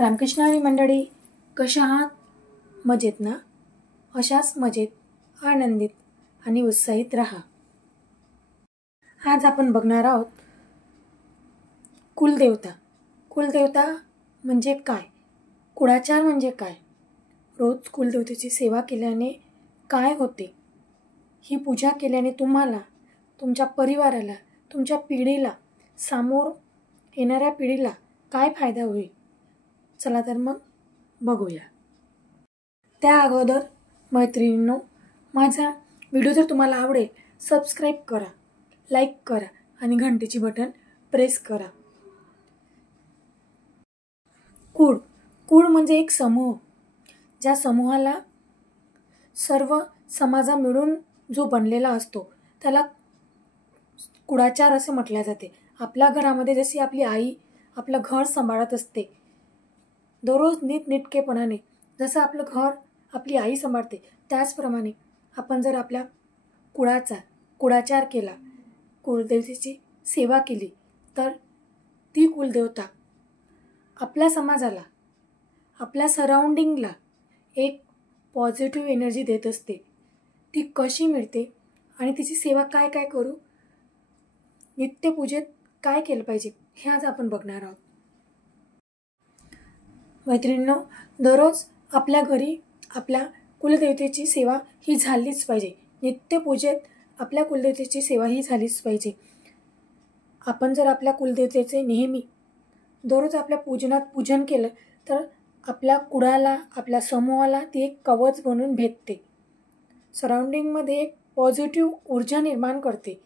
रामकृष्ण हरी मंडळी, कशा आहात? मजेत ना? अशाच मजेत, आनंदित आणि उत्साहित राहा. आज आपण बघणार आहोत कुलदेवता. कुलदेवता म्हणजे काय? कुळाचार म्हणजे काय? रोज कुलदेवतेची सेवा केल्याने काय होते? ही पूजा केल्याने तुम्हाला, तुमच्या परिवाराला, तुमच्या पिढीला, समोर येणाऱ्या पिढीला काय फायदा होईल? चला तर मग बघूया. त्या अगोदर मैत्रिणींनो, माझा व्हिडिओ जर तुम्हाला आवडेल, सबस्क्राईब करा, लाईक करा आणि घंटेची बटन प्रेस करा. कुळ कुळ म्हणजे एक समूह. ज्या समूहाला सर्व समाजा मिळून जो बनलेला असतो त्याला कुळाचार असे म्हटले जाते. आपल्या घरामध्ये जशी आपली आई आपलं घर सांभाळत असते, दररोज नीटनेटकेपणाने जसं आपलं घर आपली आई सांभाळते, त्याचप्रमाणे आपण जर आपल्या कुळाचार केला, कुलदेवतेची सेवा केली, तर ती कुलदेवता आपल्या समाजाला, आपल्या सराउंडिंगला एक पॉझिटिव्ह एनर्जी देत असते. ती कशी मिळते आणि तिची सेवा काय काय करू, नित्यपूजेत काय केलं पाहिजे, हे आज आपण बघणार आहोत. मैत्रिणींनो, दररोज आपल्या घरी आपल्या कुलदेवतेची सेवा ही झालीच पाहिजे. नित्यपूजेत आपल्या कुलदेवतेची सेवा ही झालीच पाहिजे. आपण जर आपल्या कुलदेवतेचे नेहमी दररोज आपल्या पूजनात पूजन केलं तर आपल्या कुळाला, आपल्या समूहाला ती एक कवच बनून भेटते. सराउंडिंगमध्ये एक पॉझिटिव्ह ऊर्जा निर्माण करते.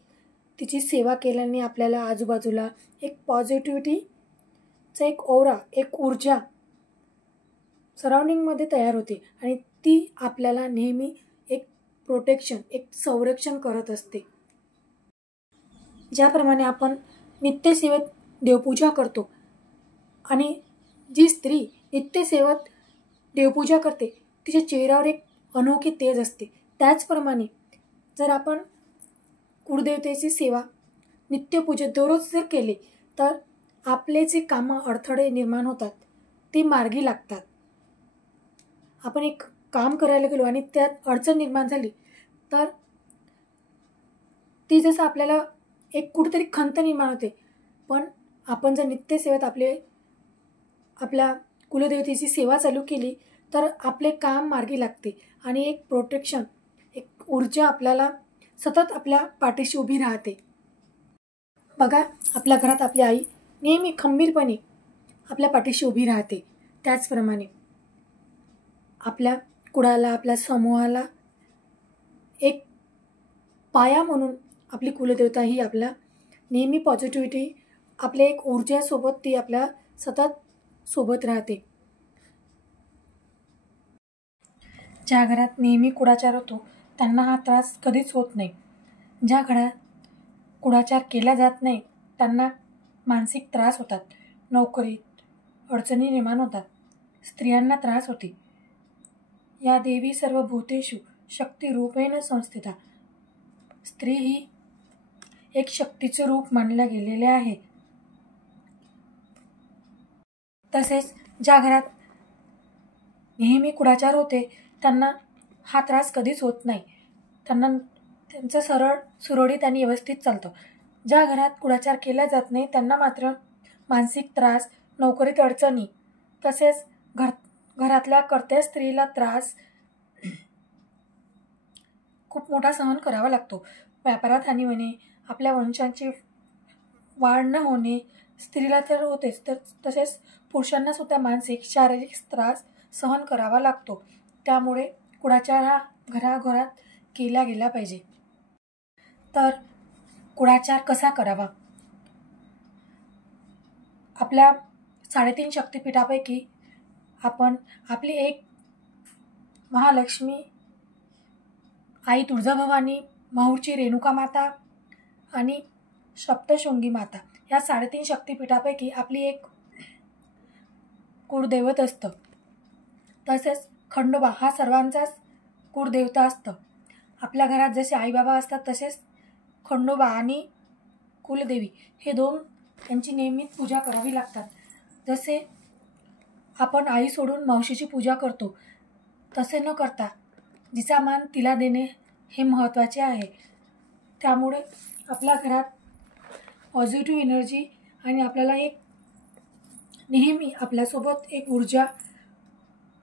तिची सेवा केल्याने आपल्याला आजूबाजूला एक पॉझिटिव्हिटीचा एक औरा, एक ऊर्जा सराउंडिंगमध्ये तयार होते आणि ती आपल्याला नेहमी एक प्रोटेक्शन, एक संरक्षण करत असते. ज्याप्रमाणे आपण नित्यसेवेत देवपूजा करतो आणि जी स्त्री नित्यसेवेत देवपूजा करते तिच्या चेहऱ्यावर एक अनोखी तेज असते. त्याचप्रमाणे जर आपण कुळदेवतेची सेवा नित्यपूजेत दररोज जर केली तर आपले जे कामं अडथळे निर्माण होतात ते मार्गी लागतात. आपण एक काम करायला गेलो आणि त्यात अडचण निर्माण झाली तर ती जसं आपल्याला एक कुठेतरी खंत निर्माण होते. पण आपण जर नित्यसेवेत आपल्या कुलदेवतेची सेवा चालू केली तर आपले काम मार्गी लागते आणि एक प्रोटेक्शन, एक ऊर्जा आपल्याला सतत आपल्या पाठीशी उभी राहते. बघा, आपल्या घरात आपली आई नेहमी खंबीरपणे आपल्या पाठीशी उभी राहते. त्याचप्रमाणे आपल्या कुळाला, आपल्या समूहाला एक पाया म्हणून आपली कुलदेवता ही आपला नेहमी पॉझिटिव्हिटी, आपल्या एक ऊर्जेसोबत ती आपल्या सतत सोबत राहते. ज्या घरात नेहमी कुळाचार होतो त्यांना हा त्रास कधीच होत नाही. ज्या घरात कुळाचार केला जात नाही त्यांना मानसिक त्रास होतात, नोकरीत अडचणी निर्माण होतात, स्त्रियांना त्रास होते. या देवी सर्व भूतेषु शक्तिरूपेण संस्थिता. स्त्री ही एक शक्तीचे रूप मानले गेलेले आहे. तसेच ज्या घरात नेहमी कुळाचार होते त्यांना हा त्रास कधीच होत नाही. त्यांचं सरळ सुरळीत आणि व्यवस्थित चालतं. ज्या घरात कुळाचार केला जात नाही त्यांना मात्र मानसिक त्रास, नोकरीत अडचणी, तसेच घरातल्या कर्त्या स्त्रीला त्रास खूप मोठा सहन करावा लागतो. व्यापारात हानी होणे, आपल्या वंशांची वाढ न होणे स्त्रीला तर होतेच, तर तसेच पुरुषांना सुद्धा मानसिक, शारीरिक त्रास सहन करावा लागतो. त्यामुळे कुळाचार हा घराघरात केला गेला पाहिजे. तर कुळाचार कसा करावा? आपल्या 3.5 शक्तिपीठापैकी आपण आपली एक महालक्ष्मी आई तुळजाभवानी, माहूरची रेणुका माता आणि सप्तशृंगी माता, या 3.5 शक्तिपीठापैकी आपली एक कुळदैवत असतं. तसेच खंडोबा हा सर्वांचाच कुळदेवता असतं. आपल्या घरात जसे आईबाबा असतात तसेच खंडोबा आणि कुलदेवी हे दोन त्यांची नियमित पूजा करावी लागतात. जसे आपण आई सोडून मावशीची पूजा करतो, तसे न करता जिचा मान तिला देणे हे महत्त्वाचे आहे. त्यामुळे आपल्या घरात पॉझिटिव्ह एनर्जी आणि आपल्याला एक नेहमी आपल्यासोबत एक ऊर्जा,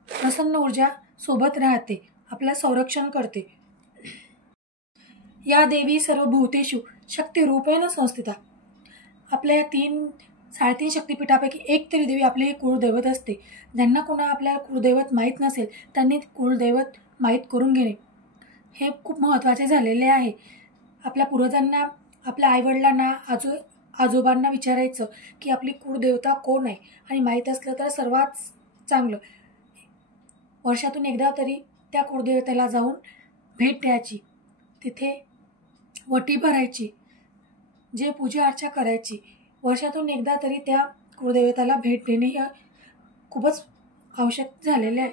प्रसन्न ऊर्जा सोबत राहते, आपलं संरक्षण करते. या देवी सर्वभूतेषु शक्तिरूपेण संस्थिता. आपल्या या 3-3.5 शक्तिपीठापैकी एक तरी देवी आपले हे कुळदैवत असते. ज्यांना कोणा आपल्या कुळदैवत माहीत नसेल त्यांनी कुळदैवत माहीत करून घेणे हे खूप महत्त्वाचे झालेले आहे. आपल्या पूर्वजांना, आपल्या आईवडिलांना, आजोबांना विचारायचं की आपली कुळदेवता कोण आहे, आणि माहीत असलं तर सर्वात चांगलं. वर्षातून एकदा तरी त्या कुळदेवतेला जाऊन भेट द्यायची, तिथे वटी भरायची, जे पूजा अर्चा करायची. वर्षातून एकदा तरी त्या कुळदेवताला भेट देणे हे खूपच आवश्यक झालेले आहे.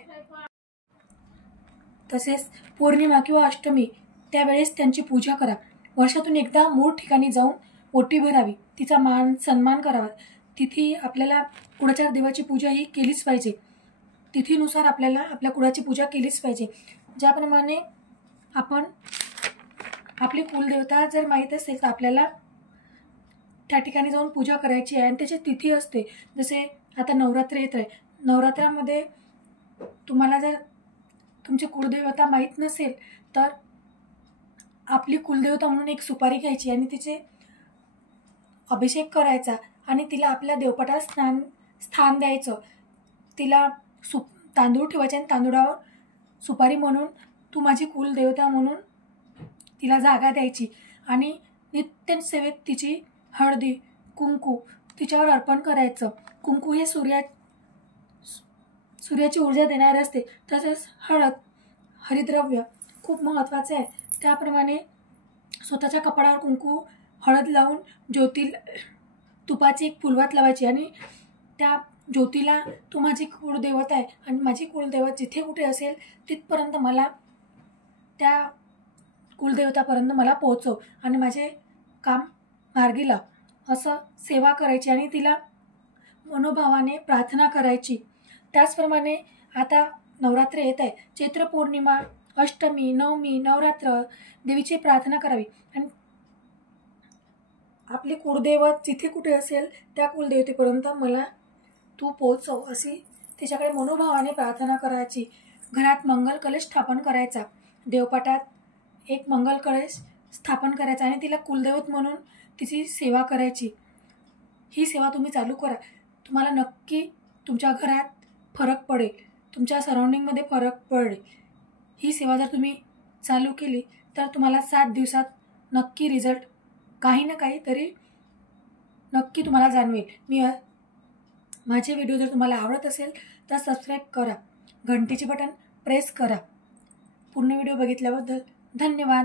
तसेच पौर्णिमा किंवा अष्टमी त्यावेळेस त्यांची पूजा करा. वर्षातून एकदा मूळ ठिकाणी जाऊन ओटी भरावी, तिचा मान सन्मान करावा. तिथी आपल्याला कुळाच्या देवाची पूजा ही केलीच पाहिजे. तिथीनुसार आपल्याला आपल्या कुळाची पूजा केलीच पाहिजे. ज्याप्रमाणे आपण आपली कुलदेवता जर माहीत असेल तर आपल्याला त्या ठिकाणी जाऊन पूजा करायची आहे, आणि त्याची तिथी असते. जसे आता नवरात्र येत आहे, नवरात्रामध्ये तुम्हाला जर तुमची कुलदेवता माहीत नसेल तर आपली कुलदेवता म्हणून एक सुपारी घ्यायची आणि तिचे अभिषेक करायचा, आणि तिला आपल्या देवपटात स्थान द्यायचं. तिला तांदूळ ठेवायचे आणि तांदूळावर सुपारी म्हणून तू माझी कुलदेवता म्हणून तिला जागा द्यायची, आणि नित्य सेवेत तिची हळदी कुंकू तिच्यावर अर्पण करायचं. कुंकू हे सूर्याची ऊर्जा देणारे असते. तसेच हरिद्रव्य खूप महत्त्वाचे आहे. त्याप्रमाणे स्वतःच्या कपाळावर कुंकू हळद लावून तुपाची एक फुलवात लावायची, आणि त्या ज्योतीला तू माझी कुळदेवत आहे आणि माझी कुळदेवत जिथे कुठे असेल तिथपर्यंत मला त्या कुलदेवतापर्यंत मला पोहोचव आणि माझे काम मार्गी लाव, असं सेवा करायची आणि तिला मनोभावाने प्रार्थना करायची. त्याचप्रमाणे आता नवरात्र येत आहे. चैत्र पौर्णिमा, अष्टमी, नवमी, नवरात्र देवीची प्रार्थना करावी, आणि आपली कुळदेवत जिथे कुठे असेल त्या कुलदेवतेपर्यंत मला तू पोहोचव अशी तिच्याकडे मनोभावाने प्रार्थना करायची. घरात मंगल कलश स्थापन करायचा, देवपटात एक मंगल कलश स्थापन करायचा आणि तिला कुलदेवत म्हणून तिची सेवा करायची. ही सेवा तुम्ही चालू करा, तुम्हाला नक्की तुमच्या घरात फरक पडेल, तुमच्या सराउंडिंगमध्ये फरक पडेल. ही सेवा जर तुम्ही चालू केली तर तुम्हाला 7 दिवसात नक्की रिझल्ट काही ना काही तरी नक्की तुम्हाला जाणवेल. माझे व्हिडिओ जर तुम्हाला आवडत असेल तर सबस्क्राईब करा, घंटीचे बटन प्रेस करा. पूर्ण व्हिडिओ बघितल्याबद्दल धन्यवाद.